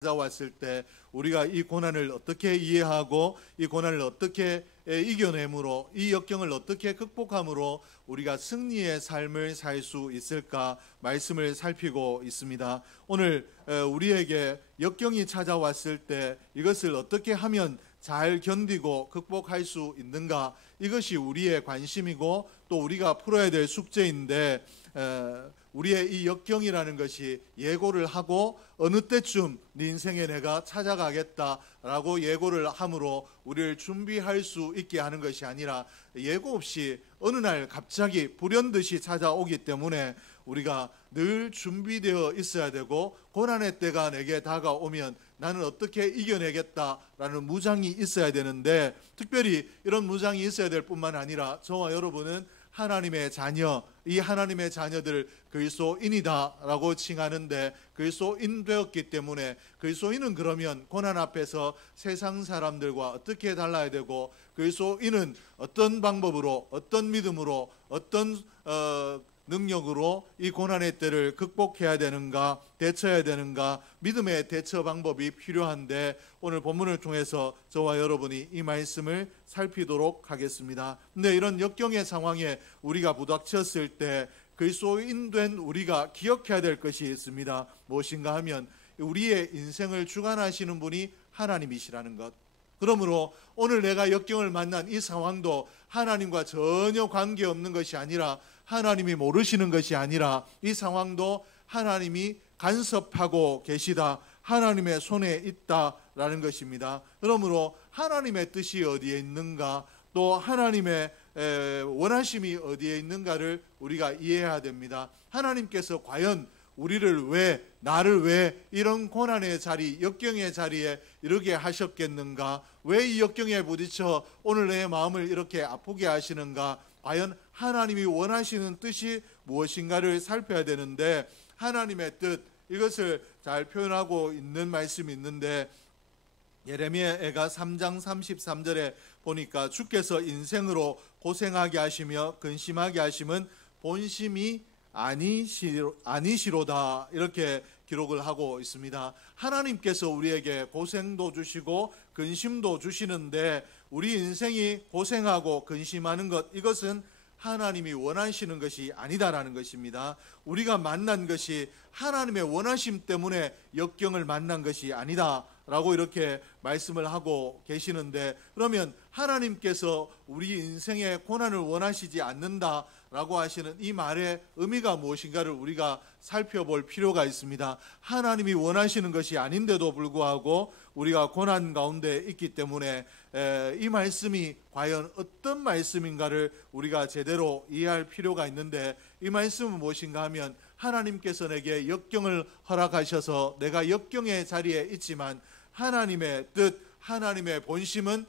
찾아왔을 때 우리가 이 고난을 어떻게 이해하고 이 고난을 어떻게 이겨내므로 이 역경을 어떻게 극복함으로 우리가 승리의 삶을 살 수 있을까 말씀을 살피고 있습니다. 오늘 우리에게 역경이 찾아왔을 때 이것을 어떻게 하면 잘 견디고 극복할 수 있는가, 이것이 우리의 관심이고 또 우리가 풀어야 될 숙제인데, 우리의 이 역경이라는 것이 예고를 하고 어느 때쯤 네 인생에 내가 찾아가겠다라고 예고를 함으로 우리를 준비할 수 있게 하는 것이 아니라 예고 없이 어느 날 갑자기 불현듯이 찾아오기 때문에 우리가 늘 준비되어 있어야 되고, 고난의 때가 내게 다가오면 나는 어떻게 이겨내겠다라는 무장이 있어야 되는데, 특별히 이런 무장이 있어야 될 뿐만 아니라 저와 여러분은 하나님의 자녀, 이 하나님의 자녀들 그리스도인이다라고 칭하는데, 그리스도인 되었기 때문에 그리스도인은 그러면 고난 앞에서 세상 사람들과 어떻게 달라야 되고, 그리스도인은 어떤 방법으로, 어떤 믿음으로, 어떤 능력으로 이 고난의 때를 극복해야 되는가, 대처해야 되는가, 믿음의 대처 방법이 필요한데, 오늘 본문을 통해서 저와 여러분이 이 말씀을 살피도록 하겠습니다. 근데 이런 역경의 상황에 우리가 부닥쳤을 때 그리스도인 된 우리가 기억해야 될 것이 있습니다. 무엇인가 하면 우리의 인생을 주관하시는 분이 하나님이시라는 것. 그러므로 오늘 내가 역경을 만난 이 상황도 하나님과 전혀 관계없는 것이 아니라, 하나님이 모르시는 것이 아니라 이 상황도 하나님이 간섭하고 계시다, 하나님의 손에 있다라는 것입니다. 그러므로 하나님의 뜻이 어디에 있는가, 또 하나님의 원하심이 어디에 있는가를 우리가 이해해야 됩니다. 하나님께서 과연 우리를 왜, 나를 왜 이런 고난의 자리, 역경의 자리에 이르게 하셨겠는가? 왜 이 역경에 부딪혀 오늘 내 마음을 이렇게 아프게 하시는가? 과연 하나님이 원하시는 뜻이 무엇인가를 살펴야 되는데, 하나님의 뜻, 이것을 잘 표현하고 있는 말씀이 있는데, 예레미야가 3장 33절에 보니까 주께서 인생으로 고생하게 하시며 근심하게 하심은 본심이 아니시로다, 이렇게 기록을 하고 있습니다. 하나님께서 우리에게 고생도 주시고 근심도 주시는데, 우리 인생이 고생하고 근심하는 것, 이것은 하나님이 원하시는 것이 아니다라는 것입니다. 우리가 만난 것이 하나님의 원하심 때문에 역경을 만난 것이 아니다 라고 이렇게 말씀을 하고 계시는데, 그러면 하나님께서 우리 인생의 고난을 원하시지 않는다 라고 하시는 이 말의 의미가 무엇인가를 우리가 살펴볼 필요가 있습니다. 하나님이 원하시는 것이 아닌데도 불구하고 우리가 고난 가운데 있기 때문에 이 말씀이 과연 어떤 말씀인가를 우리가 제대로 이해할 필요가 있는데, 이 말씀은 무엇인가 하면 하나님께서 내게 역경을 허락하셔서 내가 역경의 자리에 있지만 하나님의 뜻, 하나님의 본심은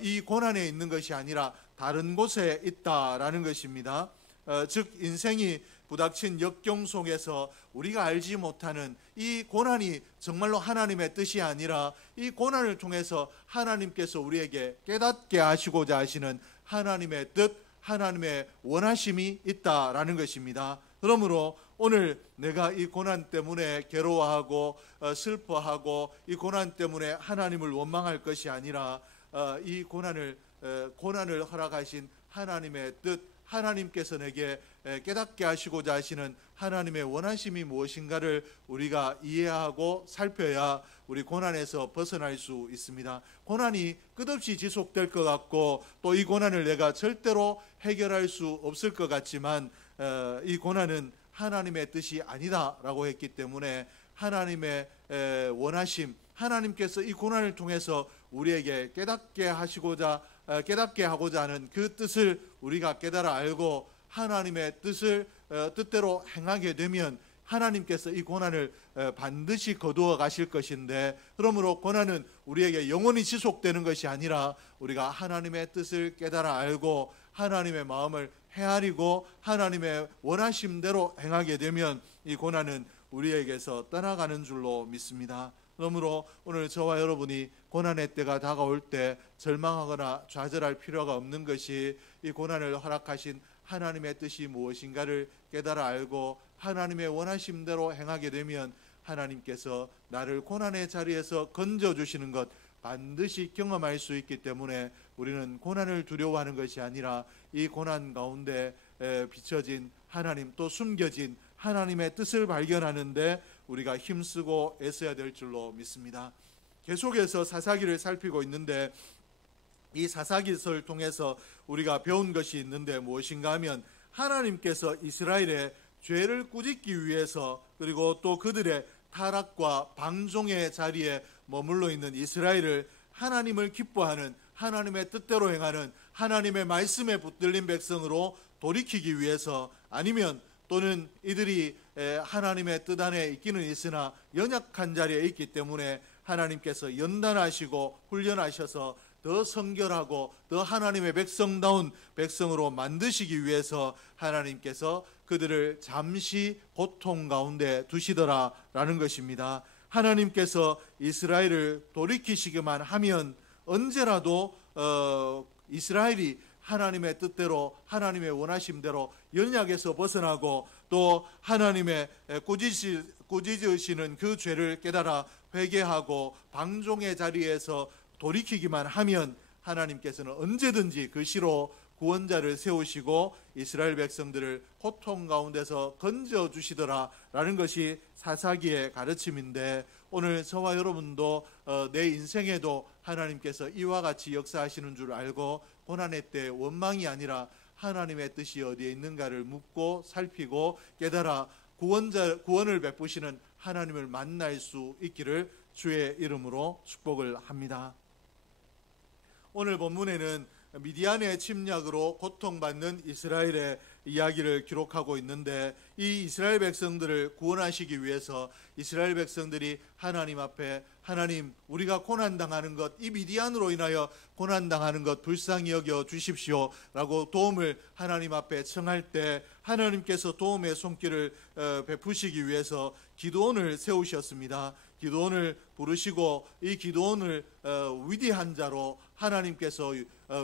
이 고난에 있는 것이 아니라 다른 곳에 있다라는 것입니다. 즉 인생이 부닥친 역경 속에서 우리가 알지 못하는 이 고난이 정말로 하나님의 뜻이 아니라, 이 고난을 통해서 하나님께서 우리에게 깨닫게 하시고자 하시는 하나님의 뜻, 하나님의 원하심이 있다라는 것입니다. 그러므로 오늘 내가 이 고난 때문에 괴로워하고 슬퍼하고 이 고난 때문에 하나님을 원망할 것이 아니라, 이 고난을 허락하신 하나님의 뜻, 하나님께서 내게 깨닫게 하시고자 하시는 하나님의 원하심이 무엇인가를 우리가 이해하고 살펴야 우리 고난에서 벗어날 수 있습니다. 고난이 끝없이 지속될 것 같고, 또 이 고난을 내가 절대로 해결할 수 없을 것 같지만, 이 고난은 하나님의 뜻이 아니다라고 했기 때문에 하나님의 원하심, 하나님께서 이 고난을 통해서 우리에게 깨닫게 하고자 하는 그 뜻을 우리가 깨달아 알고 하나님의 뜻대로 행하게 되면 하나님께서 이 고난을 반드시 거두어 가실 것인데, 그러므로 고난은 우리에게 영원히 지속되는 것이 아니라 우리가 하나님의 뜻을 깨달아 알고 하나님의 마음을 헤아리고 하나님의 원하심대로 행하게 되면 이 고난은 우리에게서 떠나가는 줄로 믿습니다. 그러므로 오늘 저와 여러분이 고난의 때가 다가올 때 절망하거나 좌절할 필요가 없는 것이, 이 고난을 허락하신 하나님의 뜻이 무엇인가를 깨달아 알고 하나님의 원하심대로 행하게 되면 하나님께서 나를 고난의 자리에서 건져주시는 것 반드시 경험할 수 있기 때문에 우리는 고난을 두려워하는 것이 아니라 이 고난 가운데 비춰진 하나님, 또 숨겨진 하나님의 뜻을 발견하는데 우리가 힘쓰고 애써야 될 줄로 믿습니다. 계속해서 사사기를 살피고 있는데 이 사사기서를 통해서 우리가 배운 것이 있는데 무엇인가 하면 하나님께서 이스라엘의 죄를 꾸짖기 위해서, 그리고 또 그들의 타락과 방종의 자리에 머물러 있는 이스라엘을 하나님을 기뻐하는, 하나님의 뜻대로 행하는, 하나님의 말씀에 붙들린 백성으로 돌이키기 위해서, 아니면 또는 이들이 하나님의 뜻 안에 있기는 있으나 연약한 자리에 있기 때문에 하나님께서 연단하시고 훈련하셔서 더 성결하고 더 하나님의 백성다운 백성으로 만드시기 위해서 하나님께서 그들을 잠시 고통 가운데 두시더라라는 것입니다. 하나님께서 이스라엘을 돌이키시기만 하면 언제라도 이스라엘이 하나님의 뜻대로, 하나님의 원하심대로 연약에서 벗어나고 또 하나님의 꾸짖으시는 그 죄를 깨달아 회개하고 방종의 자리에서 돌이키기만 하면 하나님께서는 언제든지 그 시로 구원자를 세우시고 이스라엘 백성들을 고통 가운데서 건져주시더라라는 것이 사사기의 가르침인데, 오늘 저와 여러분도 내 인생에도 하나님께서 이와 같이 역사하시는 줄 알고 고난의 때 원망이 아니라 하나님의 뜻이 어디에 있는가를 묻고 살피고 깨달아 구원을 베푸시는 하나님을 만날 수 있기를 주의 이름으로 축복을 합니다. 오늘 본문에는 미디안의 침략으로 고통받는 이스라엘의 이야기를 기록하고 있는데, 이 이스라엘 백성들을 구원하시기 위해서 이스라엘 백성들이 하나님 앞에, 하나님, 우리가 고난당하는 것, 이 미디안으로 인하여 고난당하는 것 불쌍히 여겨 주십시오 라고 도움을 하나님 앞에 청할 때 하나님께서 도움의 손길을 베푸시기 위해서 기드온을 세우셨습니다. 기드온을 부르시고 이 기드온을 위대한 자로, 하나님께서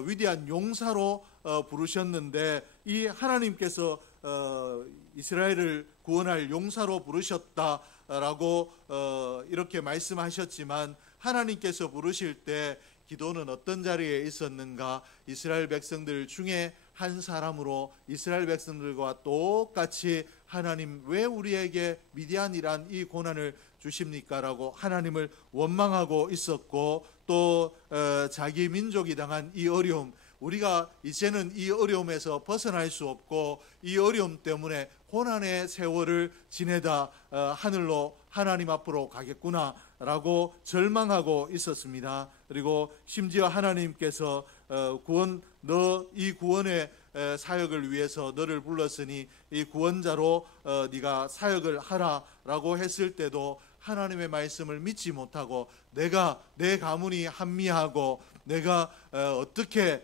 위대한 용사로 부르셨는데, 이 하나님께서 이스라엘을 구원할 용사로 부르셨다라고 이렇게 말씀하셨지만, 하나님께서 부르실 때 기도는 어떤 자리에 있었는가? 이스라엘 백성들 중에 한 사람으로 이스라엘 백성들과 똑같이 하나님, 왜 우리에게 미디안이란 이 고난을 주십니까? 라고 하나님을 원망하고 있었고, 또 자기 민족이 당한 이 어려움, 우리가 이제는 이 어려움에서 벗어날 수 없고 이 어려움 때문에 고난의 세월을 지내다 하늘로, 하나님 앞으로 가겠구나 라고 절망하고 있었습니다. 그리고 심지어 하나님께서 이 구원의 사역을 위해서 너를 불렀으니 이 구원자로 네가 사역을 하라라고 했을 때도 하나님의 말씀을 믿지 못하고, 내가 내 가문이 한미하고 내가 어떻게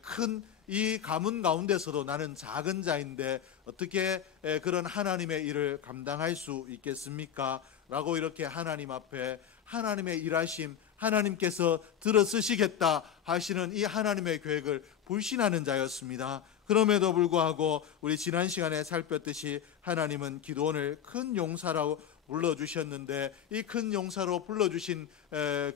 큰 이 가문 가운데서도 나는 작은 자인데 어떻게 그런 하나님의 일을 감당할 수 있겠습니까? 라고 이렇게 하나님 앞에 하나님의 일하심, 하나님께서 들어쓰시겠다 하시는 이 하나님의 계획을 불신하는 자였습니다. 그럼에도 불구하고 우리 지난 시간에 살폈듯이 하나님은 기드온을 큰 용사라고 불러주셨는데, 이 큰 용사로 불러주신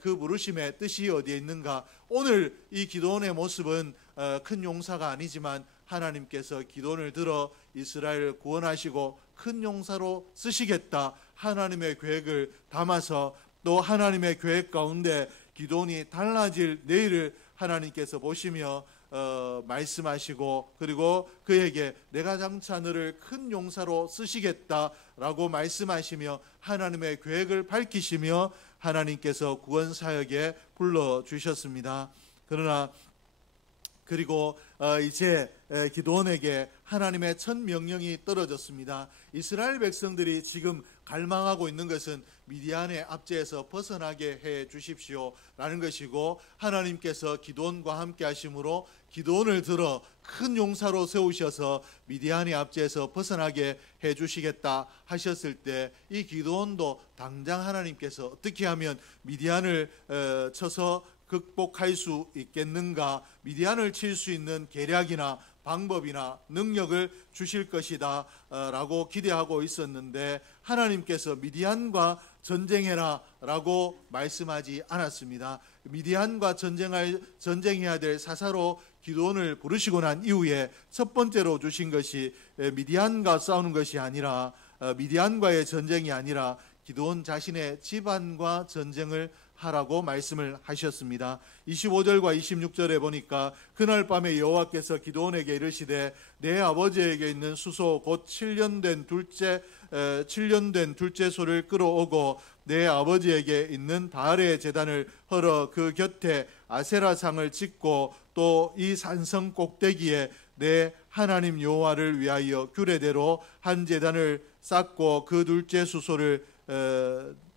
그 부르심의 뜻이 어디에 있는가? 오늘 이 기드온의 모습은 큰 용사가 아니지만 하나님께서 기드온을 들어 이스라엘을 구원하시고 큰 용사로 쓰시겠다 하나님의 계획을 담아서, 또 하나님의 계획 가운데 기드온이 달라질 내일을 하나님께서 보시며 말씀하시고, 그리고 그에게 내가 장차 너를 큰 용사로 쓰시겠다라고 말씀하시며 하나님의 계획을 밝히시며 하나님께서 구원 사역에 불러주셨습니다. 그리고 이제 기드온에게 하나님의 첫 명령이 떨어졌습니다. 이스라엘 백성들이 지금 갈망하고 있는 것은 미디안의 압제에서 벗어나게 해 주십시오 라는 것이고, 하나님께서 기드온과 함께 하심으로 기드온을 들어 큰 용사로 세우셔서 미디안의 압제에서 벗어나게 해 주시겠다 하셨을 때, 이 기드온도 당장 하나님께서 어떻게 하면 미디안을 쳐서 극복할 수 있겠는가, 미디안을 칠 수 있는 계략이나 방법이나 능력을 주실 것이다 라고 기대하고 있었는데, 하나님께서 미디안과 전쟁해라 라고 말씀하지 않았습니다. 미디안과 전쟁해야 될 사사로 기드온을 부르시고 난 이후에 첫 번째로 주신 것이 미디안과 싸우는 것이 아니라, 미디안과의 전쟁이 아니라 기드온 자신의 집안과 전쟁을 하라고 말씀을 하셨습니다. 25절과 26절에 보니까 그날 밤에 여호와께서 기드온에게 이르시되 내 아버지에게 있는 수소 곧 7년 된 둘째 소를 끌어오고 내 아버지에게 있는 바알의 제단을 헐어 그 곁에 아세라상을 짓고 또 이 산성 꼭대기에 내 하나님 여호와를 위하여 규례대로 한 제단을 쌓고 그 둘째 수소를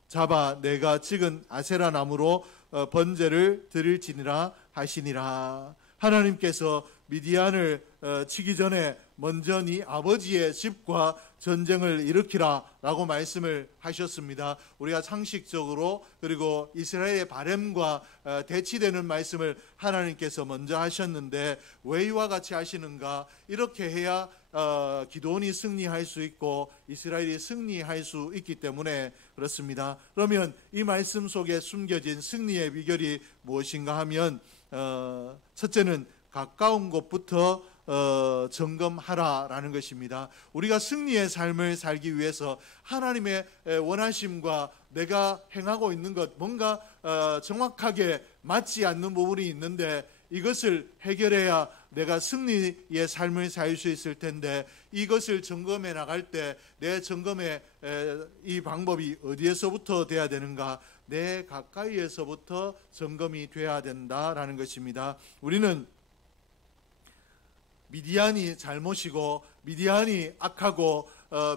잡아 내가 찍은 아세라 나무로 번제를 드릴지니라 하시니라. 하나님께서 미디안을 치기 전에 먼저 네 아버지의 집과 전쟁을 일으키라 라고 말씀을 하셨습니다. 우리가 상식적으로 그리고 이스라엘의 바램과 대치되는 말씀을 하나님께서 먼저 하셨는데, 왜 이와 같이 하시는가? 이렇게 해야 기드온이 승리할 수 있고 이스라엘이 승리할 수 있기 때문에 그렇습니다. 그러면 이 말씀 속에 숨겨진 승리의 비결이 무엇인가 하면, 첫째는 가까운 곳부터 점검하라라는 것입니다. 우리가 승리의 삶을 살기 위해서 하나님의 원하심과 내가 행하고 있는 것, 뭔가 정확하게 맞지 않는 부분이 있는데 이것을 해결해야 내가 승리의 삶을 살 수 있을 텐데, 이것을 점검해 나갈 때 내 점검의 이 방법이 어디에서부터 돼야 되는가? 내 가까이에서부터 점검이 돼야 된다라는 것입니다. 우리는 미디안이 잘못이고 미디안이 악하고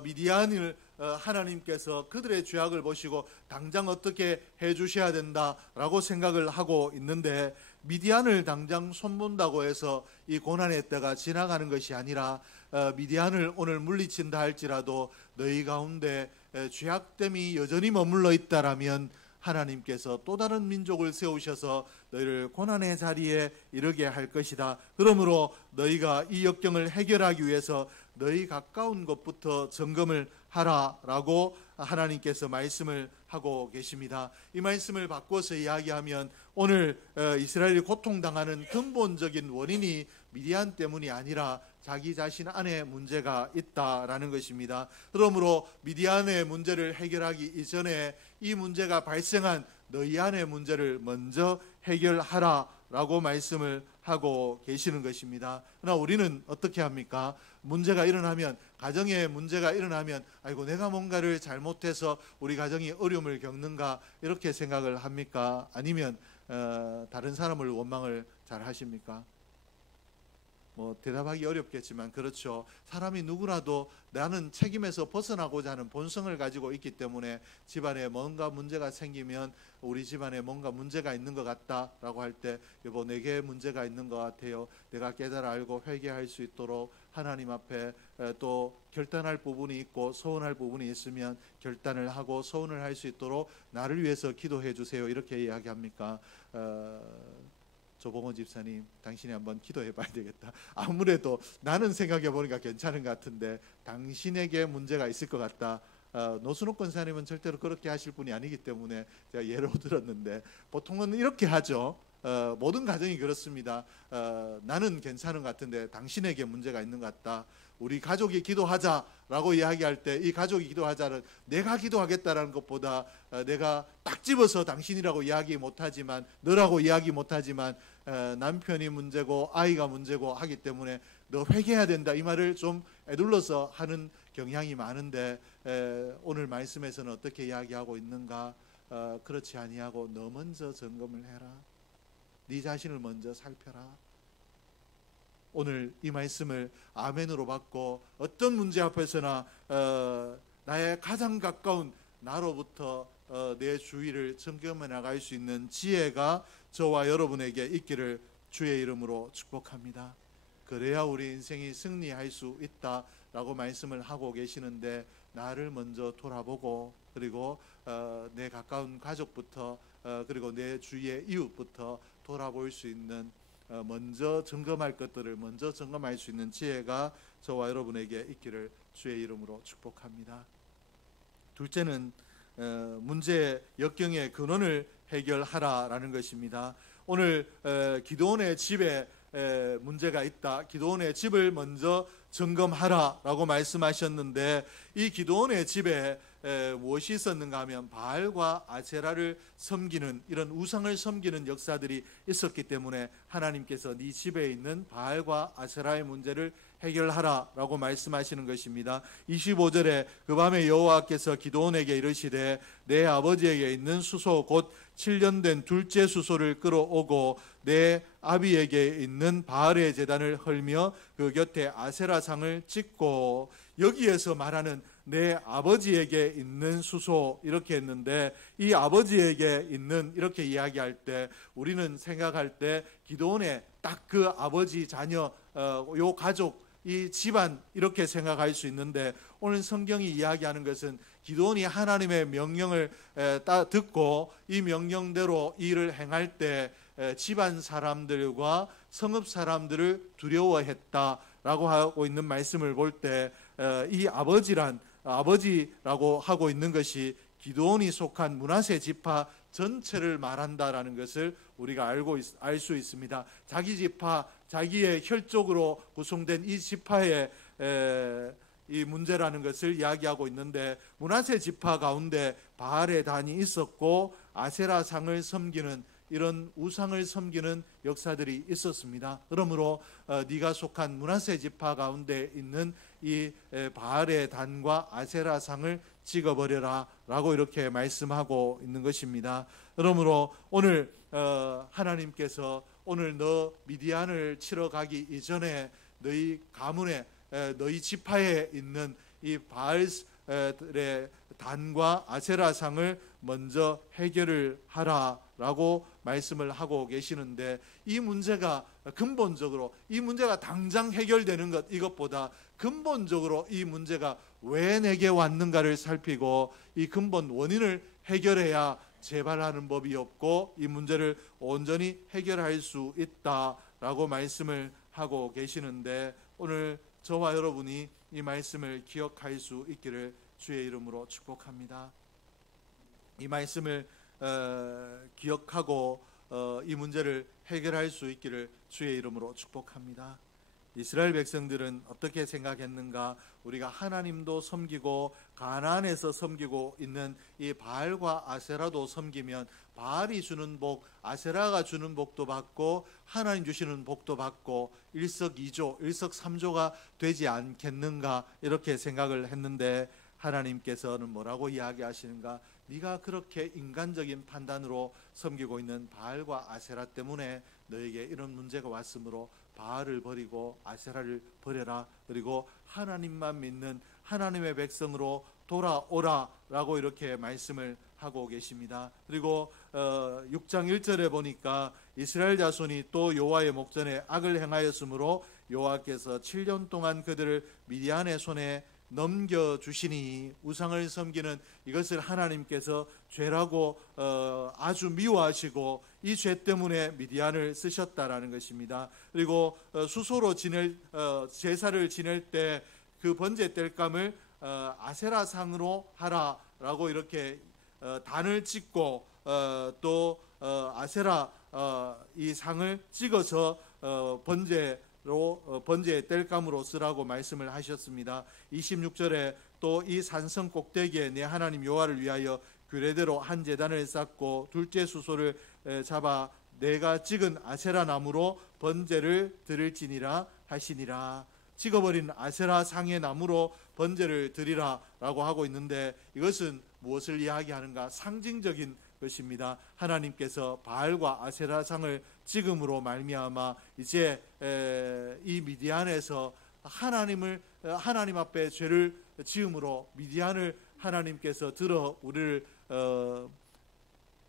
미디안을 하나님께서 그들의 죄악을 보시고 당장 어떻게 해주셔야 된다라고 생각을 하고 있는데, 미디안을 당장 손본다고 해서 이 고난의 때가 지나가는 것이 아니라, 미디안을 오늘 물리친다 할지라도 너희 가운데 죄악됨이 여전히 머물러 있다라면 하나님께서 또 다른 민족을 세우셔서 너희를 고난의 자리에 이르게 할 것이다. 그러므로 너희가 이 역경을 해결하기 위해서 너희 가까운 곳부터 점검을 하라라고 하나님께서 말씀을 하고 계십니다. 이 말씀을 바꿔서 이야기하면 오늘 이스라엘이 고통당하는 근본적인 원인이 미디안 때문이 아니라 자기 자신 안에 문제가 있다라는 것입니다. 그러므로 미디안의 문제를 해결하기 이전에 이 문제가 발생한 너희 안의 문제를 먼저 해결하라라고 말씀을 하고 계시는 것입니다. 그러나 우리는 어떻게 합니까? 문제가 일어나면, 가정에 문제가 일어나면 아이고 내가 뭔가를 잘못해서 우리 가정이 어려움을 겪는가 이렇게 생각을 합니까? 아니면 다른 사람을 원망을 잘 하십니까? 대답하기 어렵겠지만 그렇죠. 사람이 누구라도 나는 책임에서 벗어나고자 하는 본성을 가지고 있기 때문에 집안에 뭔가 문제가 생기면, 우리 집안에 뭔가 문제가 있는 것 같다라고 할 때 여보 내게 문제가 있는 것 같아요. 내가 깨달아 알고 회개할 수 있도록 하나님 앞에 또 결단할 부분이 있고 서운할 부분이 있으면 결단을 하고 서운을 할 수 있도록 나를 위해서 기도해 주세요. 이렇게 이야기합니까? 조봉호 집사님, 당신이 한번 기도해 봐야 되겠다. 아무래도 나는 생각해 보니까 괜찮은 것 같은데 당신에게 문제가 있을 것 같다. 노순옥 권사님은 절대로 그렇게 하실 분이 아니기 때문에 제가 예로 들었는데, 보통은 이렇게 하죠. 모든 가정이 그렇습니다. 나는 괜찮은 것 같은데 당신에게 문제가 있는 것 같다. 우리 가족이 기도하자라고 이야기할 때 이 가족이 기도하자는 내가 기도하겠다라는 것보다 내가 딱 집어서 당신이라고 이야기 못하지만, 너라고 이야기 못하지만 남편이 문제고 아이가 문제고 하기 때문에 너 회개해야 된다 이 말을 좀 애둘러서 하는 경향이 많은데, 오늘 말씀에서는 어떻게 이야기하고 있는가? 그렇지 아니하고 너 먼저 점검을 해라. 네 자신을 먼저 살펴라. 오늘 이 말씀을 아멘으로 받고 어떤 문제 앞에서나 나의 가장 가까운 나로부터 내 주위를 점검해 나갈 수 있는 지혜가 저와 여러분에게 있기를 주의 이름으로 축복합니다. 그래야 우리 인생이 승리할 수 있다라고 말씀을 하고 계시는데, 나를 먼저 돌아보고 그리고 내 가까운 가족부터 그리고 내 주위의 이웃부터 돌아볼 수 있는 먼저 점검할 것들을 먼저 점검할 수 있는 지혜가 저와 여러분에게 있기를 주의 이름으로 축복합니다. 둘째는 문제 역경의 근원을 해결하라라는 것입니다. 오늘 기드온의 집에 문제가 있다. 기드온의 집을 먼저 점검하라라고 말씀하셨는데, 이 기드온의 집에 무엇이 있었는가 하면 바알과 아세라를 섬기는, 이런 우상을 섬기는 역사들이 있었기 때문에 하나님께서 네 집에 있는 바알과 아세라의 문제를 해결하라라고 말씀하시는 것입니다. 25절에 그 밤에 여호와께서 기드온에게 이르시되 내 아버지에게 있는 수소 곧 7년 된 둘째 수소를 끌어오고 내 아비에게 있는 바알의 제단을 헐며 그 곁에 아세라상을 찍고, 여기에서 말하는 내 아버지에게 있는 수소 이렇게 했는데, 이 아버지에게 있는 이렇게 이야기할 때 우리는 생각할 때 기드온의 딱 그 아버지 자녀 요 가족 이 집안 이렇게 생각할 수 있는데, 오늘 성경이 이야기하는 것은 기드온이 하나님의 명령을 듣고 이 명령대로 일을 행할 때 집안 사람들과 성읍 사람들을 두려워했다라고 하고 있는 말씀을 볼 때, 이 아버지라고 하고 있는 것이 기드온이 속한 므낫세 지파 전체를 말한다라는 것을 우리가 알 수 있습니다. 자기 지파, 자기의 혈족으로 구성된 이 지파의 이 문제라는 것을 이야기하고 있는데, 므낫세 지파 가운데 바알의 단이 있었고 아세라상을 섬기는, 이런 우상을 섬기는 역사들이 있었습니다. 그러므로 네가 속한 므낫세 지파 가운데 있는 이 바알의 단과 아세라상을 찍어버려라 라고 이렇게 말씀하고 있는 것입니다. 그러므로 오늘 하나님께서 오늘 너 미디안을 치러 가기 이전에 너희 가문에, 너희 지파에 있는 이 바알의 단과 아세라상을 먼저 해결을 하라라고 말씀을 하고 계시는데, 이 문제가 근본적으로, 이 문제가 당장 해결되는 것, 이것보다 근본적으로 이 문제가 왜 내게 왔는가를 살피고 이 근본 원인을 해결해야 재발하는 법이 없고 이 문제를 온전히 해결할 수 있다라고 말씀을 하고 계시는데, 오늘 저와 여러분이 이 말씀을 기억할 수 있기를 주의 이름으로 축복합니다. 이 말씀을 기억하고 이 문제를 해결할 수 있기를 주의 이름으로 축복합니다. 이스라엘 백성들은 어떻게 생각했는가? 우리가 하나님도 섬기고 가나안에서 섬기고 있는 이 바알과 아세라도 섬기면 바알이 주는 복, 아세라가 주는 복도 받고 하나님 주시는 복도 받고 일석이조, 일석삼조가 되지 않겠는가? 이렇게 생각을 했는데, 하나님께서는 뭐라고 이야기하시는가? 네가 그렇게 인간적인 판단으로 섬기고 있는 바알과 아세라 때문에 너에게 이런 문제가 왔으므로 바알을 버리고 아세라를 버려라. 그리고 하나님만 믿는 하나님의 백성으로 돌아오라 라고 이렇게 말씀을 하고 계십니다. 그리고 6장 1절에 보니까 이스라엘 자손이 또 여호와의 목전에 악을 행하였으므로 여호와께서 7년 동안 그들을 미디안의 손에 넘겨주시니, 우상을 섬기는 이것을 하나님께서 죄라고 아주 미워하시고 이 죄 때문에 미디안을 쓰셨다라는 것입니다. 그리고 수소로 제사를 지낼 때 그 번제 뗄감을 아세라상으로 하라라고 이렇게 단을 찍고 또 아세라 이 상을 찍어서 번제의 뗄감으로 쓰라고 말씀을 하셨습니다. 26절에 또 이 산성 꼭대기에 내 하나님 여호와를 위하여 규례대로 한 제단을 쌓고 둘째 수소를 잡아 내가 찍은 아세라 나무로 번제를 드릴지니라 하시니라. 찍어버린 아세라 상의 나무로 번제를 드리라 라고 하고 있는데, 이것은 무엇을 이야기하는가? 상징적인 것입니다. 하나님께서 바알과 아세라 상을 찍음으로 말미암아 이제 이 미디안에서 하나님 앞에 죄를 지음으로 미디안을 하나님께서 들어 우리를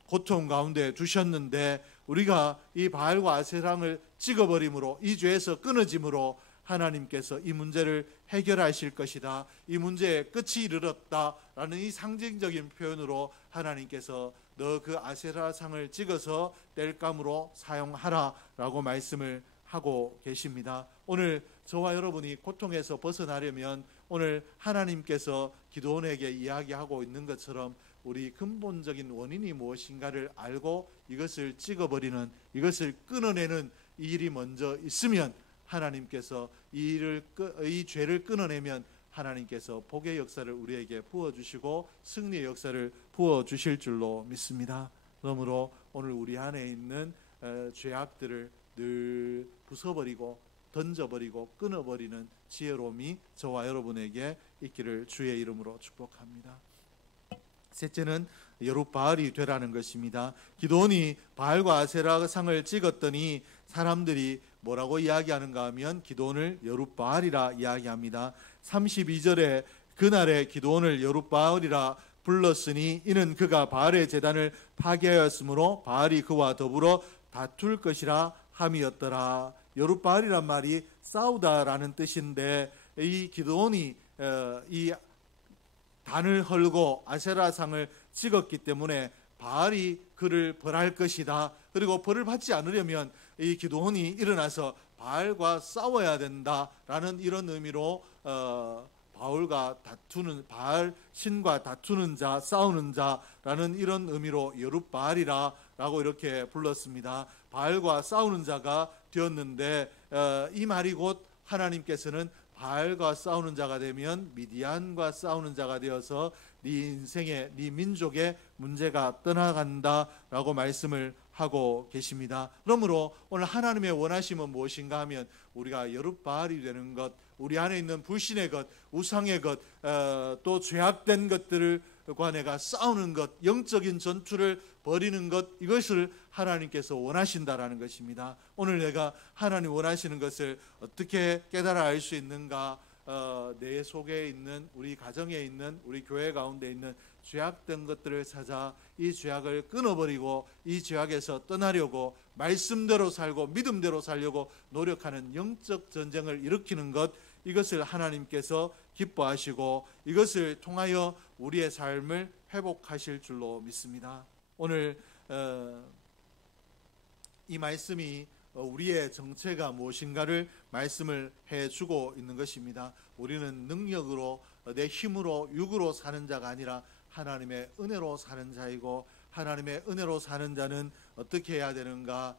고통 가운데 두셨는데, 우리가 이 바알과 아세라를 찍어버림으로 이 죄에서 끊어짐으로 하나님께서 이 문제를 해결하실 것이다, 이 문제의 끝이 이르렀다라는 이 상징적인 표현으로 하나님께서 너 그 아세라상을 찍어서 땔감으로 사용하라라고 말씀을 하고 계십니다. 오늘 저와 여러분이 고통에서 벗어나려면 오늘 하나님께서 기드온에게 이야기하고 있는 것처럼 우리 근본적인 원인이 무엇인가를 알고 이것을 찍어버리는, 이것을 끊어내는 일이 먼저 있으면 하나님께서 이 죄를 끊어내면 하나님께서 복의 역사를 우리에게 부어주시고 승리의 역사를 부어주실 줄로 믿습니다. 그러므로 오늘 우리 안에 있는 죄악들을 늘 부숴버리고 던져버리고 끊어버리는 지혜로움이 저와 여러분에게 있기를 주의 이름으로 축복합니다. 셋째는 여룻바알이 되라는 것입니다. 기드온이 바알과 아세라 상을 찍었더니 사람들이 뭐라고 이야기하는가 하면 기드온을 여룻바알이라 이야기합니다. 32절에 그날에 기드온을 여룻바알이라 불렀으니 이는 그가 바알의 제단을 파괴하였으므로 바알이 그와 더불어 다툴 것이라 함이었더라. 여룻바알이란 말이 싸우다라는 뜻인데 이 기드온이 이 단을 헐고 아세라상을 찍었기 때문에 바알이 그를 벌할 것이다. 그리고 벌을 받지 않으려면 이 기드온이 일어나서 바알과 싸워야 된다라는 이런 의미로 바울과 다투는, 바알 신과 다투는 자, 싸우는 자라는 이런 의미로 여룻바알이라고 이렇게 불렀습니다. 바알과 싸우는 자가 되었는데 이 말이 곧 하나님께서는 바알과 싸우는 자가 되면 미디안과 싸우는 자가 되어서 네 인생의, 네 민족의 문제가 떠나간다라고 말씀을 하고 계십니다. 그러므로 오늘 하나님의 원하심은 무엇인가 하면 우리가 여룻바알이 되는 것, 우리 안에 있는 불신의 것, 우상의 것, 또 죄악된 것들과 내가 싸우는 것, 영적인 전투를 벌이는 것, 이것을 하나님께서 원하신다라는 것입니다. 오늘 내가 하나님 원하시는 것을 어떻게 깨달아 알 수 있는가? 내 속에 있는, 우리 가정에 있는, 우리 교회 가운데 있는 죄악된 것들을 찾아 이 죄악을 끊어버리고 이 죄악에서 떠나려고 말씀대로 살고 믿음대로 살려고 노력하는 영적 전쟁을 일으키는 것, 이것을 하나님께서 기뻐하시고 이것을 통하여 우리의 삶을 회복하실 줄로 믿습니다. 오늘 이 말씀이 우리의 정체가 무엇인가를 말씀을 해주고 있는 것입니다. 우리는 능력으로, 내 힘으로, 육으로 사는 자가 아니라 하나님의 은혜로 사는 자이고, 하나님의 은혜로 사는 자는 어떻게 해야 되는가?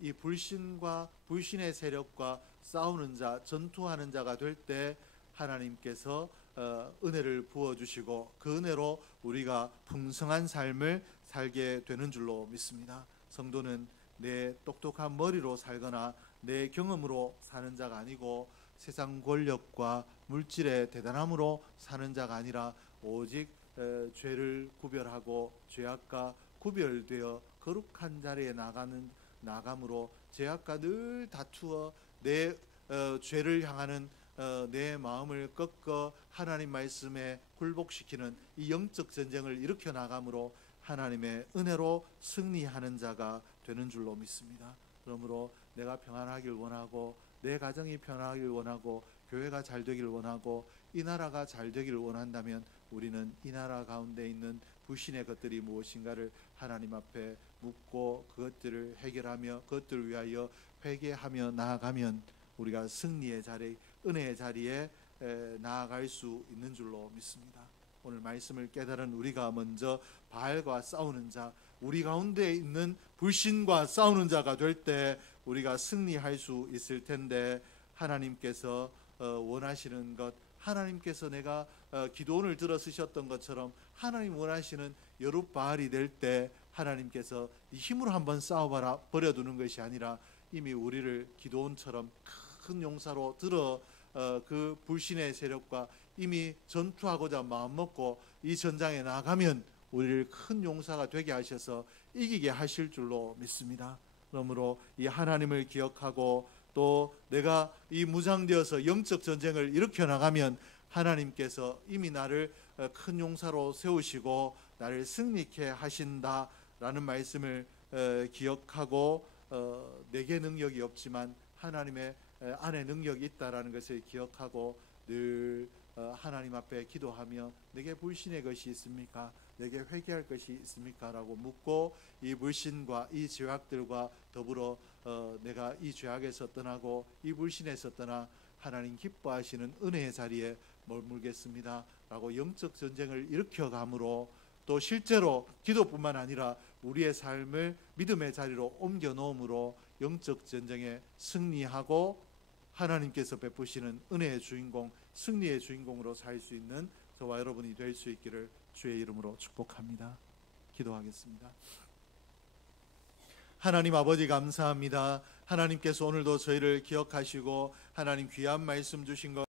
이 불신과 불신의 세력과 싸우는 자, 전투하는 자가 될 때 하나님께서 은혜를 부어주시고 그 은혜로 우리가 풍성한 삶을 살게 되는 줄로 믿습니다. 성도는 내 똑똑한 머리로 살거나 내 경험으로 사는 자가 아니고 세상 권력과 물질의 대단함으로 사는 자가 아니라 오직 죄를 구별하고 죄악과 구별되어 거룩한 자리에 나감으로 죄악과 늘 다투어 내 죄를 향하는 내 마음을 꺾어 하나님 말씀에 굴복시키는 이 영적 전쟁을 일으켜 나감으로 하나님의 은혜로 승리하는 자가 되는 줄로 믿습니다. 그러므로 내가 평안하길 원하고 내 가정이 평안하길 원하고 교회가 잘 되길 원하고 이 나라가 잘 되기를 원한다면 우리는 이 나라 가운데 있는 불신의 것들이 무엇인가를 하나님 앞에 묻고 그것들을 해결하며 그것들을 위하여 회개하며 나아가면 우리가 승리의 자리, 은혜의 자리에 나아갈 수 있는 줄로 믿습니다. 오늘 말씀을 깨달은 우리가 먼저 바알과 싸우는 자, 우리 가운데 있는 불신과 싸우는 자가 될 때 우리가 승리할 수 있을 텐데 하나님께서 원하시는 것, 하나님께서 내가 기도원을 들어 쓰셨던 것처럼 하나님 원하시는 여룻바알이 될 때 하나님께서 힘으로 한번 싸워봐라 버려두는 것이 아니라 이미 우리를 기도원처럼 큰 용사로 들어 그 불신의 세력과 이미 전투하고자 마음먹고 이 전장에 나가면 우리를 큰 용사가 되게 하셔서 이기게 하실 줄로 믿습니다. 그러므로 이 하나님을 기억하고 또 내가 이 무장되어서 영적 전쟁을 일으켜 나가면 하나님께서 이미 나를 큰 용사로 세우시고 나를 승리케 하신다라는 말씀을 기억하고 내게 능력이 없지만 하나님의 안에 능력이 있다라는 것을 기억하고 늘 하나님 앞에 기도하며 내게 불신의 것이 있습니까? 내게 회개할 것이 있습니까? 라고 묻고 이 불신과 이 죄악들과 더불어 내가 이 죄악에서 떠나고 이 불신에서 떠나 하나님 기뻐하시는 은혜의 자리에 머물겠습니다 라고 영적 전쟁을 일으켜감으로 또 실제로 기도뿐만 아니라 우리의 삶을 믿음의 자리로 옮겨 놓음으로 영적 전쟁에 승리하고 하나님께서 베푸시는 은혜의 주인공, 승리의 주인공으로 살 수 있는 저와 여러분이 될 수 있기를 주의 이름으로 축복합니다. 기도하겠습니다. 하나님 아버지 감사합니다. 하나님께서 오늘도 저희를 기억하시고 하나님 귀한 말씀 주신 것